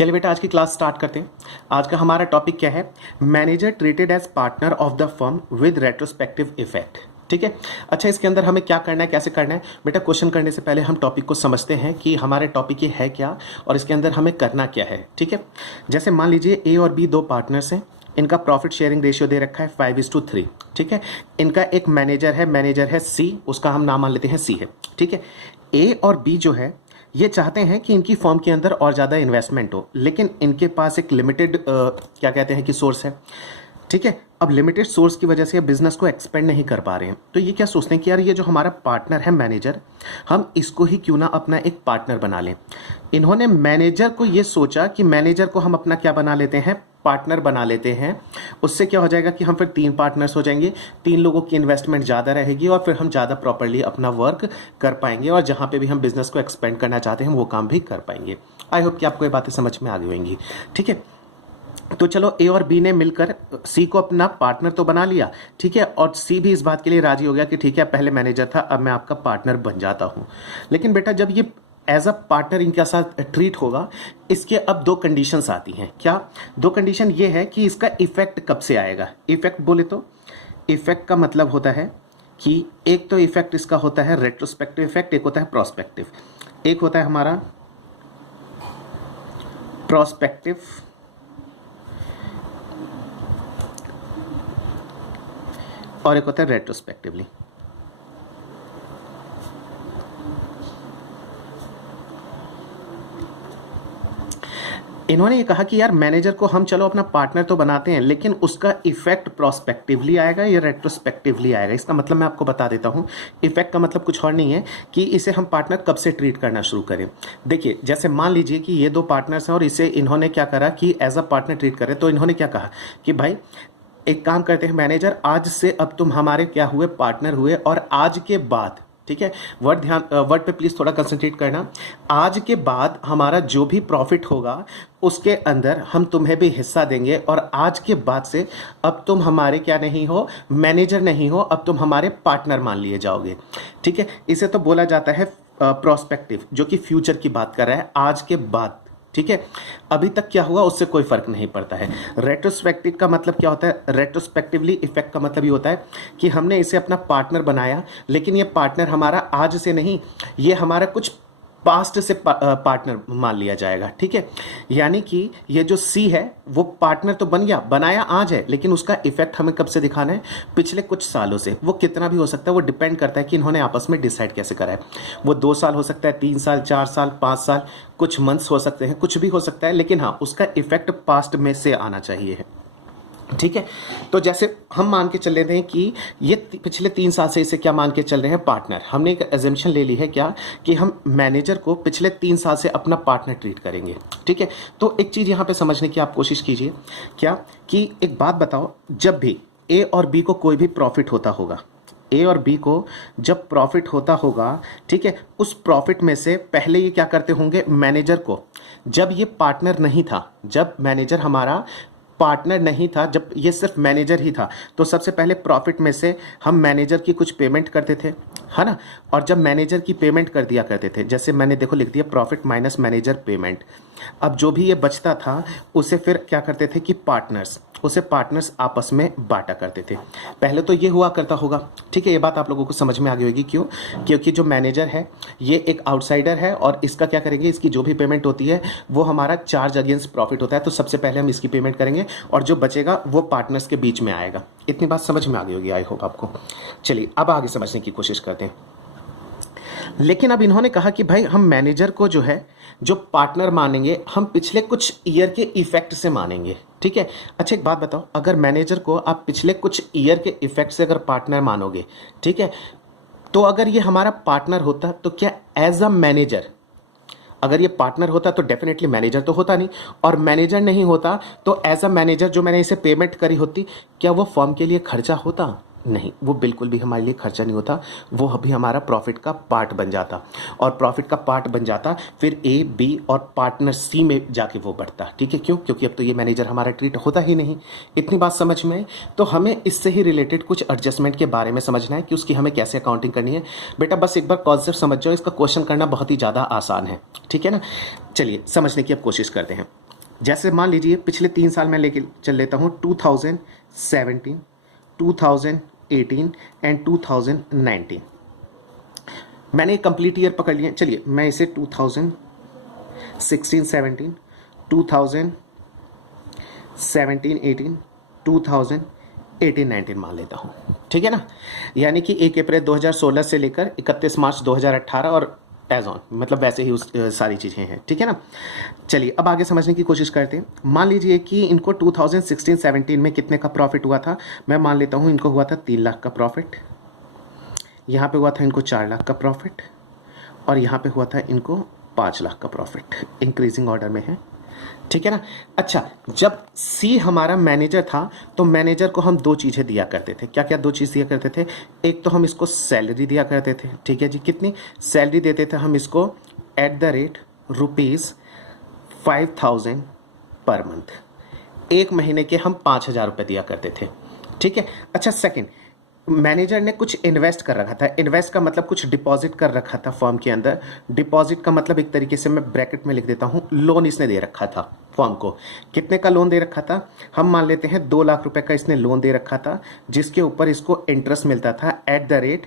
चलिए बेटा आज की क्लास स्टार्ट करते हैं। आज का हमारा टॉपिक क्या है? Manager treated as partner of the firm with retrospective effect. ठीक है। अच्छा, इसके अंदर हमें क्या करना है, कैसे करना है? बेटा क्वेश्चन करने से पहले हम टॉपिक को समझते हैं कि हमारे टॉपिक ये है क्या और इसके अंदर हमें करना क्या है। ठीक है। जैसे मान लीजिए ए और बी दो पार्टनर्स हैं, इनका प्रॉफिट शेयरिंग रेशियो दे रखा है 5:3। ठीक है। इनका एक मैनेजर है सी, उसका हम नाम मान लेते हैं सी है। ठीक है। ए और बी जो है ये चाहते हैं कि इनकी फर्म के अंदर और ज़्यादा इन्वेस्टमेंट हो, लेकिन इनके पास एक लिमिटेड क्या कहते हैं कि सोर्स है। ठीक है। अब लिमिटेड सोर्स की वजह से बिजनेस को एक्सपेंड नहीं कर पा रहे हैं, तो ये क्या सोचते हैं कि यार ये जो हमारा पार्टनर है मैनेजर, हम इसको ही क्यों ना अपना एक पार्टनर बना लें। इन्होंने मैनेजर को ये सोचा कि मैनेजर को हम अपना क्या बना लेते हैं, पार्टनर बना लेते हैं। उससे क्या हो जाएगा कि हम फिर 3 पार्टनर्स हो जाएंगे, 3 लोगों की इन्वेस्टमेंट ज़्यादा रहेगी और फिर हम ज़्यादा प्रॉपर्ली अपना वर्क कर पाएंगे और जहाँ पे भी हम बिजनेस को एक्सपेंड करना चाहते हैं वो काम भी कर पाएंगे। आई होप कि आपको ये बातें समझ में आ गई होंगी। ठीक है। तो चलो ए और बी ने मिलकर सी को अपना पार्टनर तो बना लिया। ठीक है। और सी भी इस बात के लिए राजी हो गया कि ठीक है, पहले मैनेजर था, अब मैं आपका पार्टनर बन जाता हूँ। लेकिन बेटा जब ये एज अ पार्टनर इनके साथ ट्रीट होगा, इसके अब 2 कंडीशंस आती हैं। क्या 2 कंडीशन? ये है कि इसका इफेक्ट कब से आएगा। इफेक्ट बोले तो इफेक्ट का मतलब होता है कि एक तो इफेक्ट इसका होता है रेट्रोस्पेक्टिव इफेक्ट, एक होता है प्रोस्पेक्टिव। एक होता है हमारा प्रोस्पेक्टिव और एक होता है रेट्रोस्पेक्टिवली। इन्होंने ये कहा कि यार मैनेजर को हम चलो अपना पार्टनर तो बनाते हैं, लेकिन उसका इफेक्ट प्रोस्पेक्टिवली आएगा या रेट्रोस्पेक्टिवली आएगा। इसका मतलब मैं आपको बता देता हूँ। इफेक्ट का मतलब कुछ और नहीं है कि इसे हम पार्टनर कब से ट्रीट करना शुरू करें। देखिए जैसे मान लीजिए कि ये 2 पार्टनर्स हैं और इसे इन्होंने क्या करा कि एज अ पार्टनर ट्रीट करें, तो इन्होंने क्या कहा कि भाई एक काम करते हैं मैनेजर, आज से अब तुम हमारे क्या हुए, पार्टनर हुए, और आज के बाद, ठीक है, वर्ड पे प्लीज थोड़ा कंसंट्रेट करना, आज के बाद हमारा जो भी प्रॉफिट होगा उसके अंदर हम तुम्हें भी हिस्सा देंगे और आज के बाद से अब तुम हमारे क्या नहीं हो, मैनेजर नहीं हो, अब तुम हमारे पार्टनर मान लिए जाओगे। ठीक है। इसे तो बोला जाता है प्रोस्पेक्टिव, जो कि फ्यूचर की बात कर रहा है, आज के बाद। ठीक है। अभी तक क्या हुआ उससे कोई फर्क नहीं पड़ता है। रेट्रोस्पेक्टिव का मतलब क्या होता है? रेट्रोस्पेक्टिवली इफेक्ट का मतलब ये होता है कि हमने इसे अपना पार्टनर बनाया, लेकिन ये पार्टनर हमारा आज से नहीं, ये हमारा कुछ पास्ट से पार्टनर मान लिया जाएगा। ठीक है। यानी कि ये जो सी है वो पार्टनर तो बन गया, बनाया आज है, लेकिन उसका इफेक्ट हमें कब से दिखाना है? पिछले कुछ सालों से। वो कितना भी हो सकता है, वो डिपेंड करता है कि इन्होंने आपस में डिसाइड कैसे करा है। वो 2 साल हो सकता है, 3 साल, 4 साल, 5 साल, कुछ मंथ्स हो सकते हैं, कुछ भी हो सकता है, लेकिन हाँ उसका इफेक्ट पास्ट में से आना चाहिए। ठीक है। तो जैसे हम मान के चल रहे हैं कि ये पिछले 3 साल से इसे क्या मान के चल रहे हैं, पार्टनर। हमने एक एजम्पशन ले ली है क्या कि हम मैनेजर को पिछले 3 साल से अपना पार्टनर ट्रीट करेंगे। ठीक है। तो एक चीज़ यहाँ पे समझने की आप कोशिश कीजिए, क्या कि एक बात बताओ, जब भी ए और बी को कोई भी प्रॉफिट होता होगा, ए और बी को जब प्रॉफिट होता होगा, ठीक है, उस प्रॉफिट में से पहले ये क्या करते होंगे, मैनेजर को, जब ये पार्टनर नहीं था, जब मैनेजर हमारा पार्टनर नहीं था, जब ये सिर्फ मैनेजर ही था, तो सबसे पहले प्रॉफिट में से हम मैनेजर की कुछ पेमेंट करते थे, है ना। और जब मैनेजर की पेमेंट कर दिया करते थे, जैसे मैंने देखो लिख दिया प्रॉफिट माइनस मैनेजर पेमेंट, अब जो भी ये बचता था उसे फिर क्या करते थे कि पार्टनर्स आपस में बांटा करते थे। पहले तो ये हुआ करता होगा। ठीक है। ये बात आप लोगों को समझ में आ गई होगी। क्यों? क्योंकि जो मैनेजर है ये एक आउटसाइडर है और इसका क्या करेंगे, इसकी जो भी पेमेंट होती है वो हमारा चार्ज अगेंस्ट प्रॉफिट होता है, तो सबसे पहले हम इसकी पेमेंट करेंगे और जो बचेगा वो पार्टनर्स के बीच में आएगा। इतनी बात समझ में आ गई होगी, आई होप आपको। चलिए अब आगे समझने की कोशिश करते हैं। लेकिन अब इन्होंने कहा कि भाई हम मैनेजर को जो है, जो पार्टनर मानेंगे, हम पिछले कुछ ईयर के इफेक्ट से मानेंगे। ठीक है। अच्छा एक बात बताओ, अगर मैनेजर को आप पिछले कुछ ईयर के इफेक्ट से अगर पार्टनर मानोगे, ठीक है, तो अगर ये हमारा पार्टनर होता तो क्या एज अ मैनेजर, अगर ये पार्टनर होता तो डेफिनेटली मैनेजर तो होता नहीं, और मैनेजर नहीं होता तो एज अ मैनेजर जो मैंने इसे पेमेंट करी होती, क्या वो फर्म के लिए खर्चा होता? नहीं, वो बिल्कुल भी हमारे लिए खर्चा नहीं होता, वो अभी हमारा प्रॉफिट का पार्ट बन जाता, और प्रॉफिट का पार्ट बन जाता फिर ए बी और पार्टनर सी में जाके वो बढ़ता। ठीक है। क्यों? क्योंकि अब तो ये मैनेजर हमारा ट्रीट होता ही नहीं। इतनी बात समझ में? तो हमें इससे ही रिलेटेड कुछ एडजस्टमेंट के बारे में समझना है कि उसकी हमें कैसे अकाउंटिंग करनी है। बेटा बस एक बार कॉन्सेप्ट समझ जाओ, इसका क्वेश्चन करना बहुत ही ज़्यादा आसान है। ठीक है ना। चलिए समझने की अब कोशिश करते हैं। जैसे मान लीजिए पिछले 3 साल मैं लेके चल लेता हूँ, 2017, 2018 एंड 2019। मैंने कंप्लीट ईयर पकड़ लिए। चलिए मैं इसे 2016 17, 2017 18, 2018 19 मान लेता हूँ, ठीक है ना। यानी कि 1 अप्रैल 2016 से लेकर 31 मार्च 2018 और एज ऑन, मतलब वैसे ही उस सारी चीज़ें हैं, ठीक है ना। चलिए अब आगे समझने की कोशिश करते हैं। मान लीजिए कि इनको 2016-17 में कितने का प्रॉफिट हुआ था। मैं मान लेता हूँ इनको हुआ था 3 लाख का प्रॉफिट, यहाँ पे हुआ था इनको 4 लाख का प्रॉफिट, और यहाँ पे हुआ था इनको 5 लाख का प्रॉफिट। इंक्रीजिंग ऑर्डर में है, ठीक है ना। अच्छा, जब सी हमारा मैनेजर था तो मैनेजर को हम 2 चीज़ें दिया करते थे। क्या क्या 2 चीज़ दिया करते थे? एक तो हम इसको सैलरी दिया करते थे, ठीक है जी। कितनी सैलरी देते थे हम इसको? ₹5,000 पर मंथ। 1 महीने के हम 5,000 रुपये दिया करते थे, ठीक है। अच्छा, सेकंड, मैनेजर ने कुछ इन्वेस्ट कर रखा था। इन्वेस्ट का मतलब कुछ डिपॉजिट कर रखा था फर्म के अंदर। डिपॉजिट का मतलब एक तरीके से मैं ब्रैकेट में लिख देता हूँ, लोन इसने दे रखा था फर्म को। कितने का लोन दे रखा था? हम मान लेते हैं 2 लाख रुपए का इसने लोन दे रखा था, जिसके ऊपर इसको इंटरेस्ट मिलता था @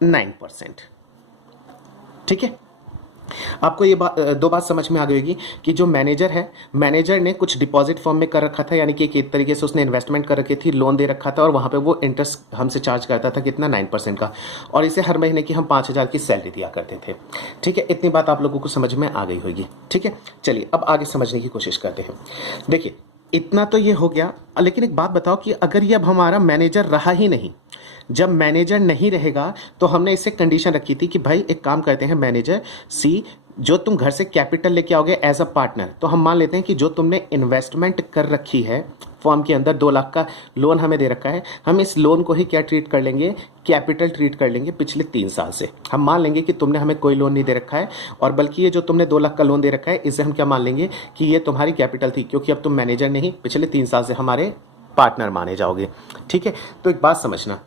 9%, ठीक है। आपको ये 2 बात समझ में आ गई होगी कि जो मैनेजर है, मैनेजर ने कुछ डिपॉजिट फॉर्म में कर रखा था, यानी कि एक तरीके से उसने इन्वेस्टमेंट कर रखी थी, लोन दे रखा था, और वहाँ पे वो इंटरेस्ट हमसे चार्ज करता था कितना? 9% का, और इसे हर महीने की हम 5,000 की सैलरी दिया करते थे, ठीक है। इतनी बात आप लोगों को समझ में आ गई होगी, ठीक है। चलिए अब आगे समझने की कोशिश करते हैं। देखिए इतना तो ये हो गया, लेकिन एक बात बताओ कि अगर ये अब हमारा मैनेजर रहा ही नहीं, जब मैनेजर नहीं रहेगा तो हमने इससे कंडीशन रखी थी कि भाई एक काम करते हैं मैनेजर सी, जो तुम घर से कैपिटल लेके आओगे एज अ पार्टनर, तो हम मान लेते हैं कि जो तुमने इन्वेस्टमेंट कर रखी है फॉर्म के अंदर, 2 लाख का लोन हमें दे रखा है, हम इस लोन को ही क्या ट्रीट कर लेंगे? कैपिटल ट्रीट कर लेंगे। पिछले 3 साल से हम मान लेंगे कि तुमने हमें कोई लोन नहीं दे रखा है, और बल्कि ये जो तुमने 2 लाख का लोन दे रखा है, इसे हम क्या मान लेंगे कि ये तुम्हारी कैपिटल थी, क्योंकि अब तुम मैनेजर नहीं, पिछले 3 साल से हमारे पार्टनर माने जाओगे, ठीक है। तो एक बात समझना,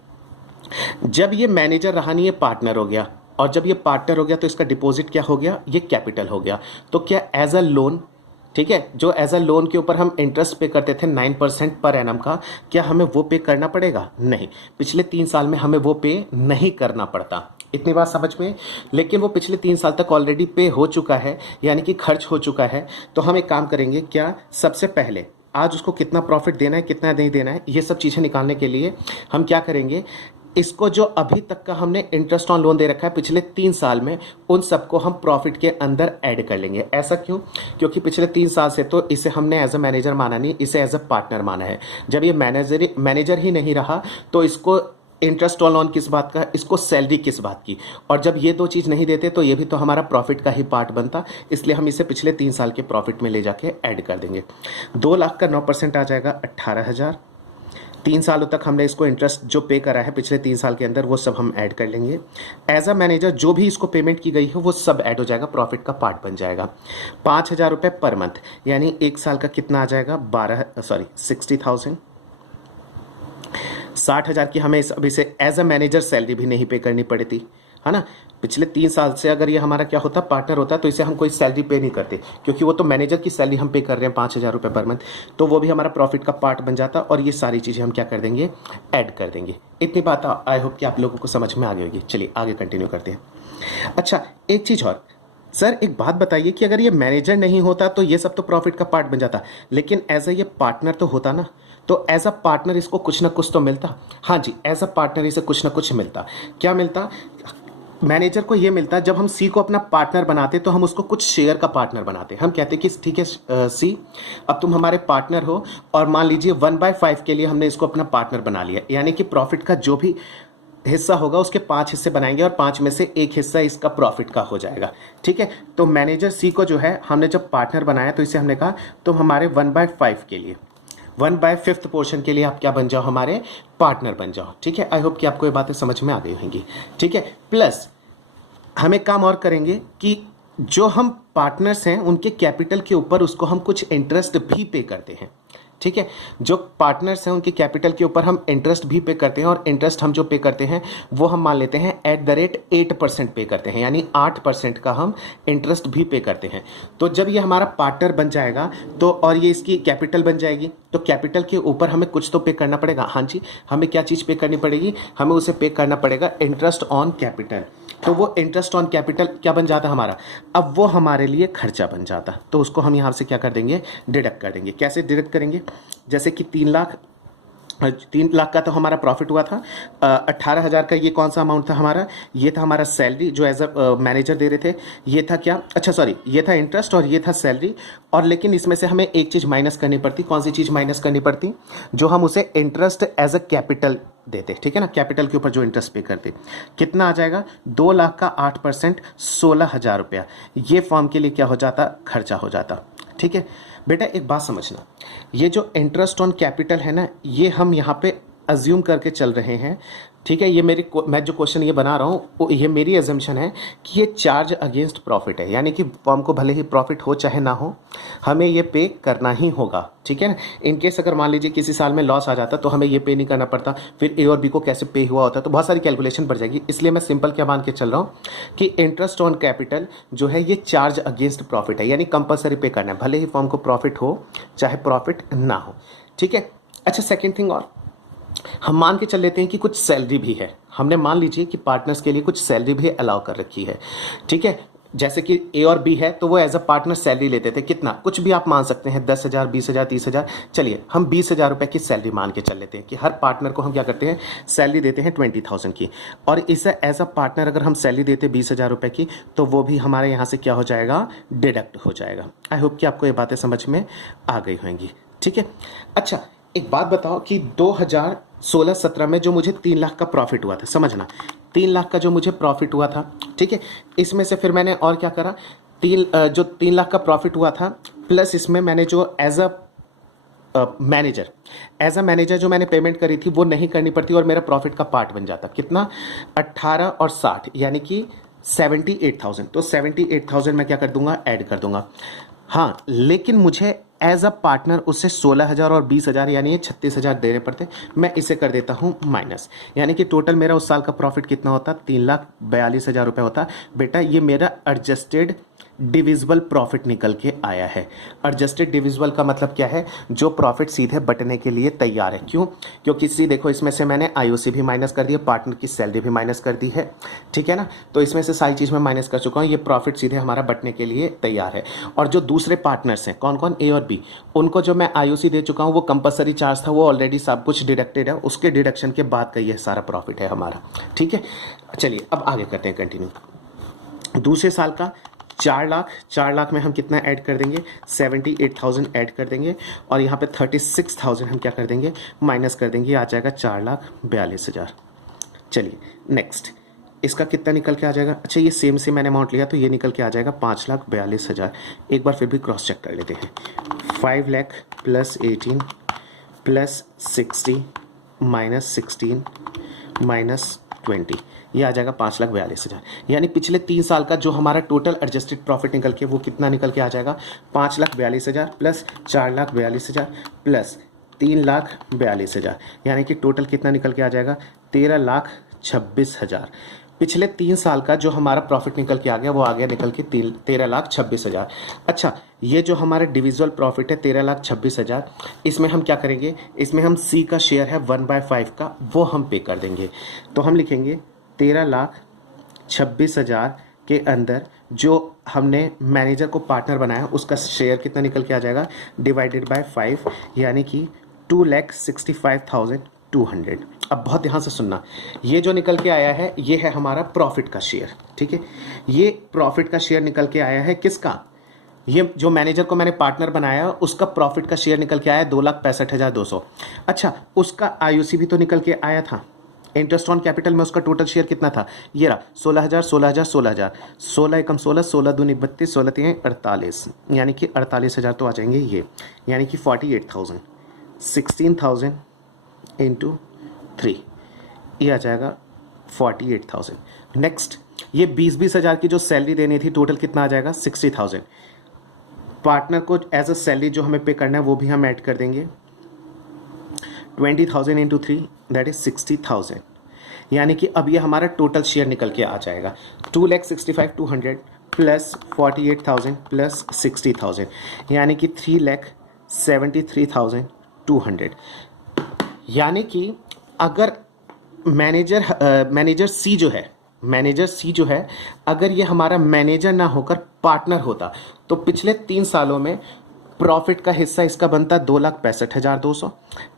जब ये मैनेजर रहा नहीं, ये पार्टनर हो गया, और जब ये पार्टनर हो गया तो इसका डिपॉजिट क्या हो गया? ये कैपिटल हो गया। तो क्या एज अ लोन, ठीक है, जो एज अ लोन के ऊपर हम इंटरेस्ट पे करते थे 9% पर एनम का, क्या हमें वो पे करना पड़ेगा? नहीं, पिछले 3 साल में हमें वो पे नहीं करना पड़ता। इतनी बात समझ में? लेकिन वो पिछले 3 साल तक ऑलरेडी पे हो चुका है, यानी कि खर्च हो चुका है। तो हम एक काम करेंगे, क्या सबसे पहले आज उसको कितना प्रॉफिट देना है, कितना नहीं देना है, ये सब चीज़ें निकालने के लिए हम क्या करेंगे, इसको जो अभी तक का हमने इंटरेस्ट ऑन लोन दे रखा है पिछले 3 साल में, उन सबको हम प्रॉफिट के अंदर ऐड कर लेंगे। ऐसा क्यों? क्योंकि पिछले 3 साल से तो इसे हमने एज अ मैनेजर माना नहीं, इसे एज अ पार्टनर माना है। जब ये मैनेजर ही नहीं रहा तो इसको इंटरेस्ट ऑन लोन किस बात का, इसको सैलरी किस बात की, और जब ये 2 चीज़ नहीं देते तो ये भी तो हमारा प्रॉफिट का ही पार्ट बनता, इसलिए हम इसे पिछले 3 साल के प्रॉफिट में ले जाके ऐड कर देंगे। 2 लाख का 9% आ जाएगा 18,000। 3 सालों तक हमने इसको इंटरेस्ट जो पे करा है पिछले 3 साल के अंदर, वो सब हम ऐड कर लेंगे। एज अ मैनेजर जो भी इसको पेमेंट की गई है वो सब ऐड हो जाएगा, प्रॉफिट का पार्ट बन जाएगा। 5,000 रुपये पर मंथ, यानी 1 साल का कितना आ जाएगा? 60,000। 60,000 की हमें अब इसे एज अ मैनेजर सैलरी भी नहीं पे करनी पड़ती, है ना। पिछले 3 साल से अगर ये हमारा क्या होता, पार्टनर होता, तो इसे हम कोई सैलरी पे नहीं करते, क्योंकि वो तो मैनेजर की सैलरी हम पे कर रहे हैं 5,000 रुपये पर मंथ, तो वो भी हमारा प्रॉफिट का पार्ट बन जाता, और ये सारी चीज़ें हम क्या कर देंगे? ऐड कर देंगे। इतनी बात आई होप कि आप लोगों को समझ में आ गई होगी। चलिए आगे कंटिन्यू करते हैं। अच्छा, एक चीज़ और सर, एक बात बताइए कि अगर ये मैनेजर नहीं होता तो ये सब तो प्रॉफिट का पार्ट बन जाता, लेकिन एज अ ये पार्टनर तो होता ना, तो एज अ पार्टनर इसको कुछ ना कुछ तो मिलता। हाँ जी, एज अ पार्टनर इसे कुछ ना कुछ मिलता। क्या मिलता? मैनेजर को ये मिलता, जब हम सी को अपना पार्टनर बनाते तो हम उसको कुछ शेयर का पार्टनर बनाते। हम कहते कि ठीक है सी, अब तुम हमारे पार्टनर हो, और मान लीजिए 1/5 के लिए हमने इसको अपना पार्टनर बना लिया, यानी कि प्रॉफिट का जो भी हिस्सा होगा उसके 5 हिस्से बनाएंगे, और 5 में से 1 हिस्सा इसका प्रॉफिट का हो जाएगा, ठीक है। तो मैनेजर सी को जो है हमने जब पार्टनर बनाया तो इसे हमने कहा तुम हमारे 1/5 के लिए, 1/5 पोर्शन के लिए आप क्या बन जाओ? हमारे पार्टनर बन जाओ, ठीक है। आई होप कि आपको ये बातें समझ में आ गई होंगी, ठीक है। प्लस हम एक काम और करेंगे कि जो हम पार्टनर्स हैं उनके कैपिटल के ऊपर उसको हम कुछ इंटरेस्ट भी पे करते हैं, ठीक है। जो पार्टनर्स हैं उनके कैपिटल के ऊपर हम इंटरेस्ट भी पे करते हैं, और इंटरेस्ट हम जो पे करते हैं वो हम मान लेते हैं @8% पे करते हैं, यानी 8% का हम इंटरेस्ट भी पे करते हैं। तो जब ये हमारा पार्टनर बन जाएगा तो, और ये इसकी कैपिटल बन जाएगी, तो कैपिटल के ऊपर हमें कुछ तो पे करना पड़ेगा। हाँ जी, हमें क्या चीज़ पे करनी पड़ेगी, हमें उसे पे करना पड़ेगा इंटरेस्ट ऑन कैपिटल। तो वो इंटरेस्ट ऑन कैपिटल क्या बन जाता हमारा, अब वो हमारे लिए खर्चा बन जाता, तो उसको हम यहाँ से क्या कर देंगे, डिडक्ट कर देंगे। कैसे डिडक्ट करेंगे, जैसे कि 3 लाख का तो हमारा प्रॉफिट हुआ था, 18,000 का ये कौन सा अमाउंट था हमारा, ये था हमारा सैलरी जो एज अ मैनेजर दे रहे थे, ये था क्या, अच्छा सॉरी, ये था इंटरेस्ट और ये था सैलरी। और लेकिन इसमें से हमें एक चीज़ माइनस करनी पड़ती, कौन सी चीज़ माइनस करनी पड़ती, जो हम उसे इंटरेस्ट एज अ कैपिटल देते, ठीक है ना, कैपिटल के ऊपर जो इंटरेस्ट पे करते। कितना आ जाएगा, 2 लाख का 8% 16,000 रुपया, ये फॉर्म के लिए क्या हो जाता, खर्चा हो जाता। ठीक है बेटा, एक बात समझना, ये जो इंटरेस्ट ऑन कैपिटल है ना, ये हम यहाँ पे अज्यूम करके चल रहे हैं, ठीक है। ये मैं जो क्वेश्चन ये बना रहा हूँ ये मेरी एजम्पशन है कि ये चार्ज अगेंस्ट प्रॉफिट है, यानी कि फॉर्म को भले ही प्रॉफिट हो चाहे ना हो, हमें ये पे करना ही होगा, ठीक है ना। इनकेस अगर मान लीजिए किसी साल में लॉस आ जाता तो हमें ये पे नहीं करना पड़ता, फिर ए और बी को कैसे पे हुआ होता, तो बहुत सारी कैलकुलेशन बढ़ जाएगी। इसलिए मैं सिंपल क्या मान के चल रहा हूँ कि इंटरेस्ट ऑन कैपिटल जो है ये चार्ज अगेंस्ट प्रॉफिट है, यानी कंपलसरी पे करना है, भले ही फॉर्म को प्रॉफिट हो चाहे प्रॉफिट ना हो, ठीक है। अच्छा, सेकेंड थिंग, और हम मान के चल लेते हैं कि कुछ सैलरी भी है, हमने मान लीजिए कि पार्टनर्स के लिए कुछ सैलरी भी अलाउ कर रखी है, ठीक है। जैसे कि ए और बी है तो वो एज अ पार्टनर सैलरी लेते थे, कितना, कुछ भी आप मान सकते हैं, 10,000, 20,000, 30,000, चलिए हम 20,000 रुपये की सैलरी मान के चल लेते हैं कि हर पार्टनर को हम क्या करते हैं, सैलरी देते हैं 20,000 की, और इसे एज अ पार्टनर अगर हम सैलरी देते 20,000 रुपये की, तो वो भी हमारे यहाँ से क्या हो जाएगा, डिडक्ट हो जाएगा। आई होप कि आपको ये बातें समझ में आ गई होंगी, ठीक है। अच्छा, एक बात बताओ कि 2016-17 में जो मुझे 3 लाख का प्रॉफिट हुआ था, समझना 3 लाख का जो मुझे प्रॉफिट हुआ था, ठीक है, इसमें से फिर मैंने और क्या करा, जो 3 लाख का प्रॉफिट हुआ था प्लस इसमें मैंने जो एज अ मैनेजर जो मैंने पेमेंट करी थी वो नहीं करनी पड़ती और मेरा प्रॉफिट का पार्ट बन जाता, कितना, 18 और 60 यानी कि 78,000। तो 78,000 मैं क्या कर दूंगा, ऐड कर दूंगा। हाँ, लेकिन मुझे एज अ पार्टनर उससे 16,000 और 20,000 यानी ये 36,000 देने पड़ते, मैं इसे कर देता हूँ माइनस, यानी कि टोटल मेरा उस साल का प्रॉफिट कितना होता, 3,42,000 रुपये होता। बेटा ये मेरा एडजस्टेड डिविजिबल प्रॉफिट निकल के आया है। एडजस्टेड डिविजिबल का मतलब क्या है, जो प्रॉफिट सीधे बटने के लिए तैयार है। क्यों, क्योंकि देखो इसमें से मैंने आईओसी भी माइनस कर दिया, पार्टनर की सैलरी भी माइनस कर दी है, ठीक है ना, तो इसमें से सारी चीज़ मैं माइनस कर चुका हूँ, ये प्रॉफिट सीधे हमारा बटने के लिए तैयार है। और जो दूसरे पार्टनर्स हैं, कौन कौन, ए और बी, उनको जो मैं आईओसी दे चुका हूँ वो कंपलसरी चार्ज था, वो ऑलरेडी सब कुछ डिडक्टेड है, उसके डिडक्शन के बाद का ये सारा प्रॉफिट है हमारा, ठीक है। चलिए अब आगे करते हैं कंटिन्यू। दूसरे साल का 4 लाख में हम कितना ऐड कर देंगे, 78,000 ऐड कर देंगे, और यहाँ पे 36,000 हम क्या कर देंगे, माइनस कर देंगे, आ जाएगा 4,42,000। चलिए नेक्स्ट, इसका कितना निकल के आ जाएगा, अच्छा ये सेम मैंने अमाउंट लिया तो ये निकल के आ जाएगा 5,42,000। एक बार फिर भी क्रॉस चेक कर लेते हैं, 5 lakh plus 18 plus 60 minus 16 minus 20, ये आ जाएगा 5,42,000। यानी पिछले 3 साल का जो हमारा टोटल एडजस्टेड प्रॉफिट निकल के वो कितना निकल के आ जाएगा, 5,42,000 प्लस 4,42,000 प्लस 3,42,000, यानी कि टोटल कितना निकल के आ जाएगा, 13,26,000। पिछले 3 साल का जो हमारा प्रॉफिट निकल के आ गया वो आ गया निकल के 13,26,000। अच्छा, ये जो हमारा डिविजुअल प्रॉफिट है 13,26,000, इसमें हम क्या करेंगे, इसमें हम सी का शेयर है 1/5 का, वो हम पे कर देंगे। तो हम लिखेंगे 13,26,000 के अंदर जो हमने मैनेजर को पार्टनर बनाया उसका शेयर कितना निकल के आ जाएगा, डिवाइडेड बाय 5, यानी कि 2,65,200। अब बहुत ध्यान से सुनना, ये जो निकल के आया है ये है हमारा प्रॉफिट का शेयर, ठीक है। ये प्रॉफिट का शेयर निकल के आया है किसका, ये जो मैनेजर को मैंने पार्टनर बनाया उसका प्रॉफिट का शेयर निकल के आया 2,65,200। अच्छा, उसका आईओसी भी तो निकल के आया था, इंटरेस्ट ऑन कैपिटल में उसका टोटल शेयर कितना था, ये रहा 16,000 16,000 16,000, 16 एकम 16, 16 दूनी 32, 16 तीन 48, यानी कि 48,000 तो आ जाएंगे ये, यानी कि 48,000, 16,000 इंटू 3, ये आ जाएगा 48,000। नेक्स्ट, ये 20,000 की जो सैलरी देनी थी टोटल कितना आ जाएगा, 60,000। पार्टनर को एज अ सैलरी जो हमें पे करना है वो भी हम ऐड कर देंगे, 20,000 इंटू 3 दैट इज 60,000, यानी कि अब ये हमारा टोटल शेयर निकल के आ जाएगा 2,65,200 प्लस 48,000 प्लस 60,000, यानी कि 3,73,200। यानी कि अगर मैनेजर सी जो है अगर ये हमारा मैनेजर ना होकर पार्टनर होता तो पिछले 3 सालों में प्रॉफिट का हिस्सा इसका बनता 2,65,200,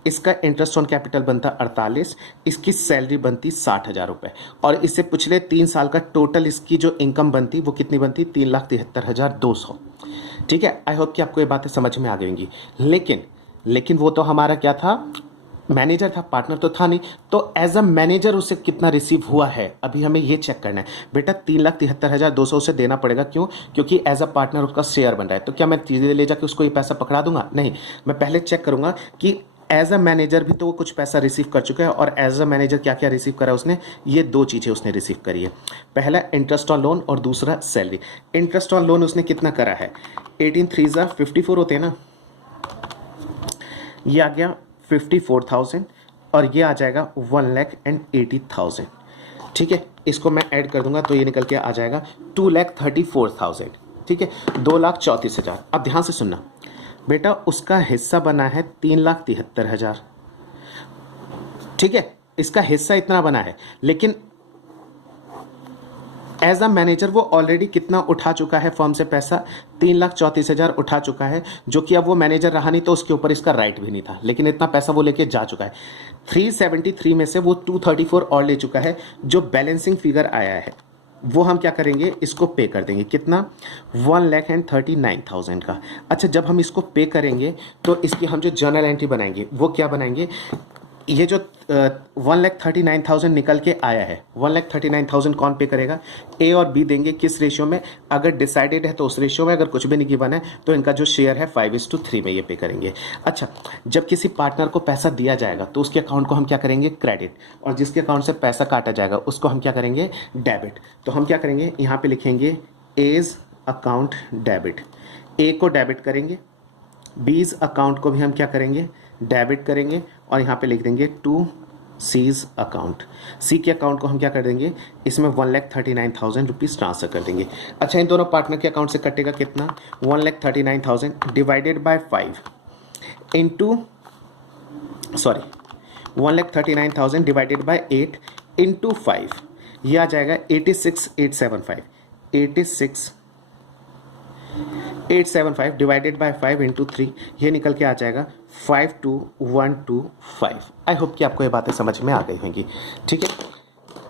इसका इंटरेस्ट ऑन कैपिटल बनता 48, इसकी सैलरी बनती 60,000 रुपये, और इससे पिछले 3 साल का टोटल इसकी जो इनकम बनती वो कितनी बनती 3,73,200। ठीक है, आई होप कि आपको ये बातें समझ में आ गई होंगी। लेकिन वो तो हमारा क्या था, मैनेजर था, पार्टनर तो था नहीं। तो एज अ मैनेजर उसे कितना रिसीव हुआ है अभी हमें ये चेक करना है। बेटा 3,73,200 उसे देना पड़ेगा, क्यों? क्योंकि एज अ पार्टनर उसका शेयर बन रहा है। तो क्या मैं चीज़ें ले जाकर उसको ये पैसा पकड़ा दूंगा? नहीं, मैं पहले चेक करूंगा कि एज अ मैनेजर भी तो वो कुछ पैसा रिसीव कर चुका है, और एज अ मैनेजर क्या क्या रिसीव करा उसने, ये 2 चीज़ें उसने रिसीव करी है। पहला इंटरेस्ट ऑन लोन और दूसरा सैलरी। इंटरेस्ट ऑन लोन उसने कितना करा है, 18 3 54 होते हैं ना, ये आ गया 54,000 और ये आ जाएगा 1,80,000। ठीक है, इसको मैं ऐड कर दूंगा तो ये निकल के आ जाएगा 2,34,000। ठीक है, 2,34,000। अब ध्यान से सुनना बेटा, उसका हिस्सा बना है 3,73,000। ठीक है, इसका हिस्सा इतना बना है, लेकिन एज अ मैनेजर वो ऑलरेडी कितना उठा चुका है फर्म से पैसा, 3,34,000 उठा चुका है, जो कि अब वो मैनेजर रहा नहीं तो उसके ऊपर इसका राइट भी नहीं था, लेकिन इतना पैसा वो लेके जा चुका है। 373 में से वो 234 और ले चुका है। जो बैलेंसिंग फिगर आया है वो हम क्या करेंगे, इसको पे कर देंगे। कितना? 1,39,000 का। अच्छा, जब हम इसको पे करेंगे तो इसकी हम जो जर्नल एंट्री बनाएंगे वो क्या बनाएंगे, ये जो 1,39,000 निकल के आया है, 1,39,000 कौन पे करेगा? ए और बी देंगे। किस रेशियो में? अगर डिसाइडेड है तो उस रेशियो में, अगर कुछ भी नहीं गिवन है तो इनका जो शेयर है 5:3 में ये पे करेंगे। अच्छा, जब किसी पार्टनर को पैसा दिया जाएगा तो उसके अकाउंट को हम क्या करेंगे, क्रेडिट, और जिसके अकाउंट से पैसा काटा जाएगा उसको हम क्या करेंगे, डेबिट। तो हम क्या करेंगे, यहाँ पे लिखेंगे एज अकाउंट डेबिट। ए को डेबिट करेंगे, बीज अकाउंट को भी हम क्या करेंगे, डेबिट करेंगे, और यहाँ पे लिख देंगे टू सीज अकाउंट। सी के अकाउंट को हम क्या कर देंगे, इसमें 1,39,000 रुपीज़ ट्रांसफर कर देंगे। अच्छा, इन दोनों पार्टनर के अकाउंट से कटेगा कितना, 1,39,000 divided by 5 into 1,39,000 divided by 8 into 5, ये आ जाएगा 86,875। 86,875 डिवाइडेड बाय 5 इंटू 3, ये निकल के आ जाएगा 52,125। आई होप कि आपको ये बातें समझ में आ गई होंगी। ठीक है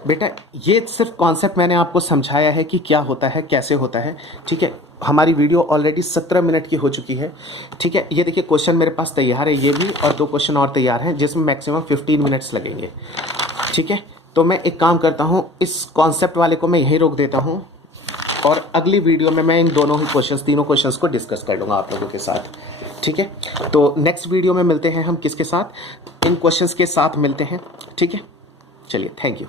बेटा, ये सिर्फ कॉन्सेप्ट मैंने आपको समझाया है कि क्या होता है, कैसे होता है। ठीक है, हमारी वीडियो ऑलरेडी 17 मिनट की हो चुकी है। ठीक है, ये देखिए क्वेश्चन मेरे पास तैयार है, ये भी, और 2 क्वेश्चन और तैयार हैं जिसमें मैक्सिमम 15 मिनट्स लगेंगे। ठीक है, तो मैं एक काम करता हूँ, इस कॉन्सेप्ट वाले को मैं यहीं रोक देता हूँ, और अगली वीडियो में मैं इन दोनों ही क्वेश्चंस, तीनों क्वेश्चंस को डिस्कस कर लूँगा आप लोगों के साथ। ठीक है, तो नेक्स्ट वीडियो में मिलते हैं हम किसके साथ, इन क्वेश्चंस के साथ मिलते हैं। ठीक है, चलिए, थैंक यू।